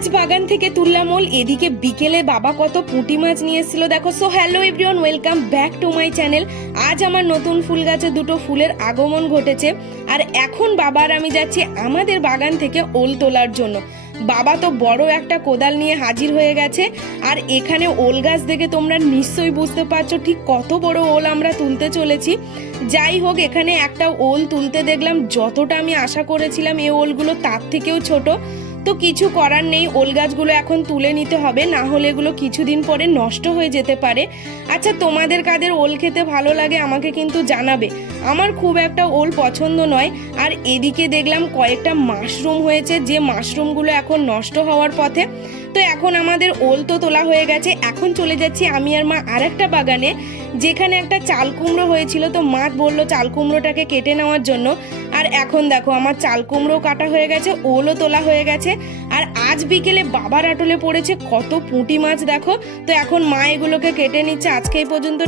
আজ বাগান থেকে তুললাম ওল। এদিকে বিকেলে বাবা কত পুঁটি মাছ নিয়ে এসেছিল দেখো। So hello everyone, welcome back to my channel. আজ আমার নতুন ফুল গাছে দুটো ফুলের আগমন ঘটেছে, আর এখন বাবা আর আমি যাচ্ছি আমাদের বাগান থেকে ওল তোলার জন্য। বাবা তো বড় একটা কোদাল নিয়ে হাজির হয়ে গেছে, আর এখানে ওল গাছ দেখে তোমরা নিশ্চয়ই বুঝতে পারছো ঠিক কত বড় ওল আমরা তুলতে চলেছি। যাই হোক, এখানে একটা ওল তুলতে দেখলাম যতটা আমি আশা করেছিলাম এই ওলগুলো তার থেকেও ছোট। তো কিছু করার নেই, ওল গাছগুলো এখন তুলে নিতে হবে, না হলে এগুলো কিছুদিন পরে নষ্ট হয়ে যেতে পারে। আচ্ছা, তোমাদের কাদের ওল খেতে ভালো লাগে আমাকে কিন্তু জানাবে। আমার খুব একটা ওল পছন্দ নয়। আর এদিকে দেখলাম কয়েকটা মাশরুম হয়েছে, যে মাশরুমগুলো এখন নষ্ট হওয়ার পথে। তো এখন আমাদের ওল তো তোলা হয়ে গেছে, এখন চলে যাচ্ছি আমি আর মা আর একটা বাগানে, যেখানে একটা চাল কুমড়ো হয়েছিল। তো মা বললো চাল কুমড়োটাকে কেটে নেওয়ার জন্য। আর এখন দেখো আমার চাল কুমড়ো কাটা হয়ে গেছে, ওলও তোলা হয়ে গেছে। আর আজ বিকেলে বাবার আটলে পড়েছে কত পুঁটি মাছ দেখো। তো এখন মা এগুলোকে কেটে নিচ্ছে। আজকে এই পর্যন্ত।